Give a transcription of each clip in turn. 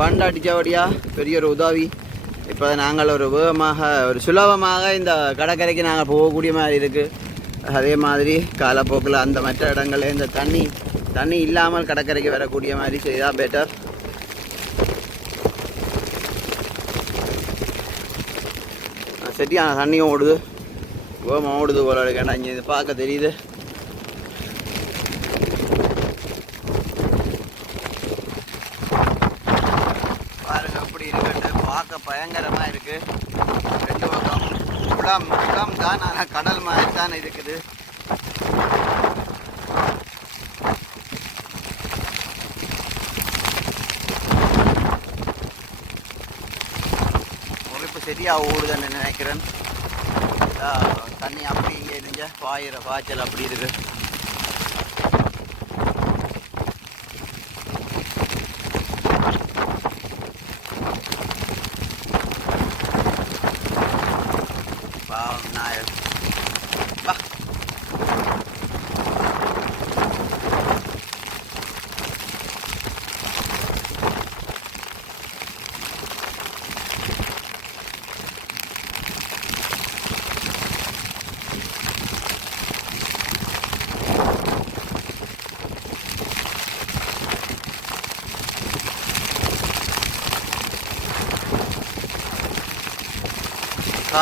பண்டு அடித்தபடியா பெரிய ஒரு உதவி. இப்போ நாங்கள் ஒரு வேகமாக ஒரு சுலபமாக இந்த கடற்கரைக்கு நாங்கள் போகக்கூடிய மாதிரி இருக்குது அதே மாதிரி காலப்போக்கில் அந்த மற்ற இடங்களில் இந்த தண்ணி தண்ணி இல்லாமல் கடற்கரைக்கு வரக்கூடிய மாதிரி செய்தால் பெட்டர் சரியான தண்ணியும் ஓடுது. வேகமாக ஓடுது போல இருக்கேன் இங்கே இது பார்க்க தெரியுது. பயங்கரமாக பயங்கரமா இருக்கு. ரெண்டு பக்கம் குளம் குளம் தான் ஆனால் கடல் மாதிரி தான் இருக்குது. உழைப்பு சரியா ஓடுதுன்னு நினைக்கிறேன். தண்ணி அப்படி இங்கே இருந்துச்சா பாயிற பாய்ச்சல் அப்படி இருக்கு.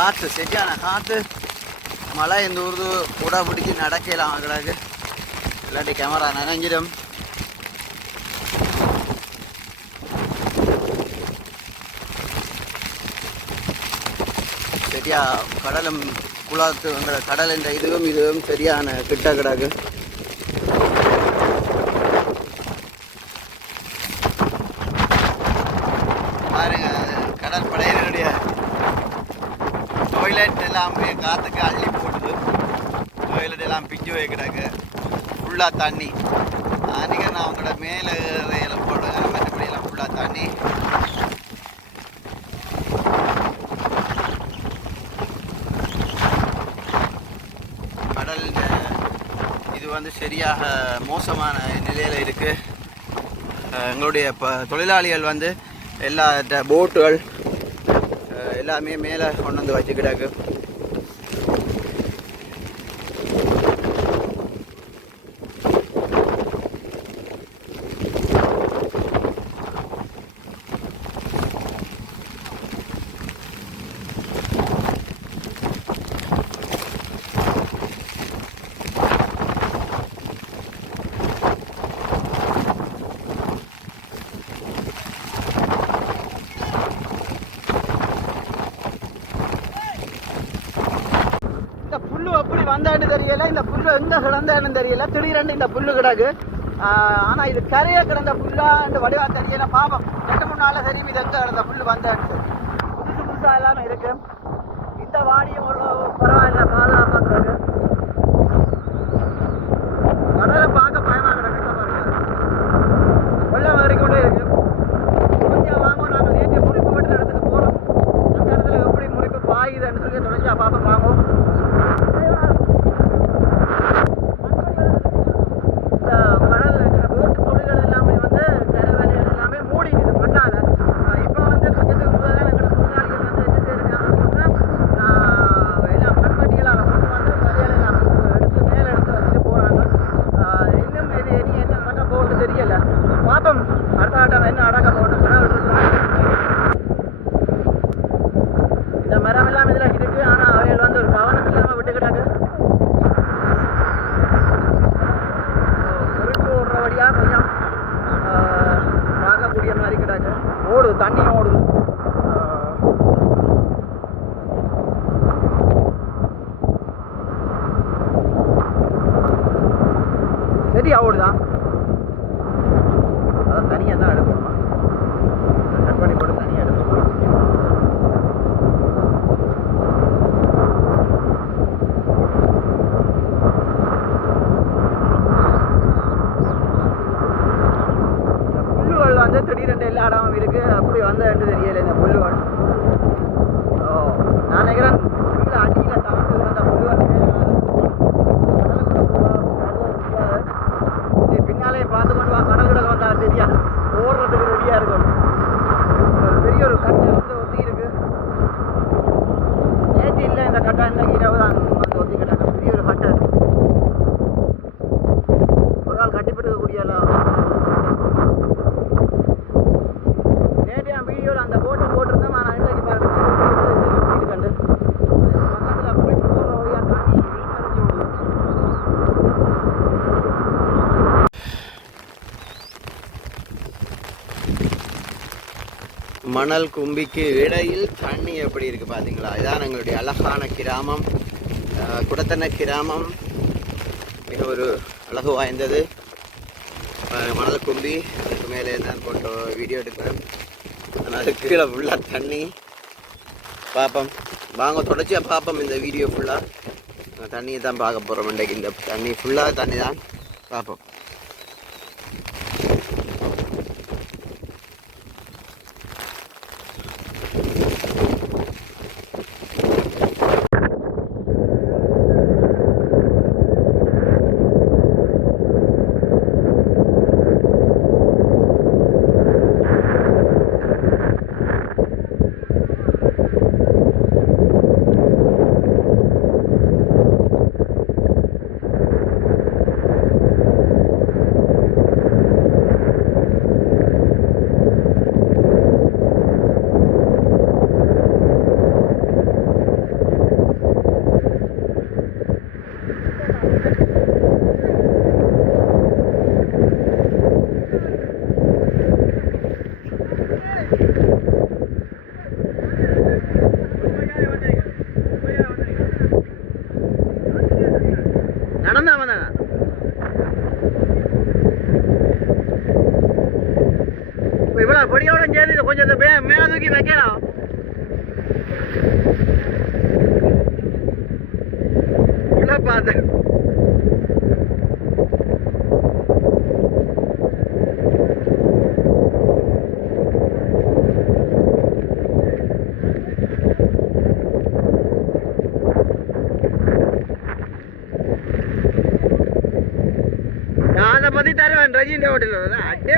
காற்று சரியான காற்று மழை இந்த ஊர்து கூட பிடிச்சி நடக்கலாம் கிடக்கு இல்லாட்டி கேமரா நனைஞ்சிடும். சரியா கடலும் குழாத்து எங்கள கடல் என்ற இதுவும் இதுவும் சரியான கிட்ட கிடக்கு. எல்லாம் போய் காற்றுக்கு அள்ளி போட்டு டாய்லெட் எல்லாம் பிஞ்சு வைக்கிறாங்க ஃபுல்லாக தண்ணி. அன்றைக்கி நான் அவங்களோட மேலே எல்லாம் போடுவேன். மற்றபடி எல்லாம் ஃபுல்லாக தண்ணி. கடல் இது வந்து சரியாக மோசமான நிலையில் இருக்குது எங்களுடைய இப்போ தொழிலாளிகள் வந்து எல்லா ட- போட்டுகள் எல்லாமே மேலே கொண்டு வந்து வச்சுக்கிட்டாக்கு இந்த புல்லு எப்படி வந்தான்னு தெரியல இந்த புல்லு எங்க கிடந்தேன்னு தெரியல. திடீரென்று இந்த புல்லு கிடக்கு. ஆனால் இது கரையை கிடந்த புல்லா என்று வடிவா தெரியல. பாவம். ரெண்டு மூணு நாளில் தெரியும் இது எங்கே கிடந்த புல்லு வந்தேன்னு. புதுசு புதுசாக எல்லாமே இருக்கு. இந்த வாடியும் ஒரு பரவாயில்ல பாதுகாப்பா மணல் கும்பிக்கு இடையில் தண்ணி எப்படி இருக்கு பாத்தீங்களா? இதான் எங்களுடைய அழகான கிராமம். குடத்தன கிராமம். மிக ஒரு அழகு வாய்ந்தது. மணல் கும்பி அதுக்கு மேலே தான் போட்டோ வீடியோ எடுக்கிறேன். அதுக்கு கீழே ஃபுல்லாக தண்ணி. பார்ப்போம் வாங்க தொடர்ச்சியாக பார்ப்போம் இந்த வீடியோ ஃபுல்லாக தண்ணியை தான் பார்க்க போகிறோம் இன்றைக்கு இந்த தண்ணி ஃபுல்லாக தண்ணி தான் பார்ப்போம் மே- மேலே தூக்கி வைக்கலாம் உள்ள நான் அதை பற்றி தருவேன் ரஜினி ஹோட்டலில் அட்டே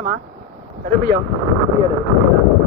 Panama, Caribbean, here, here.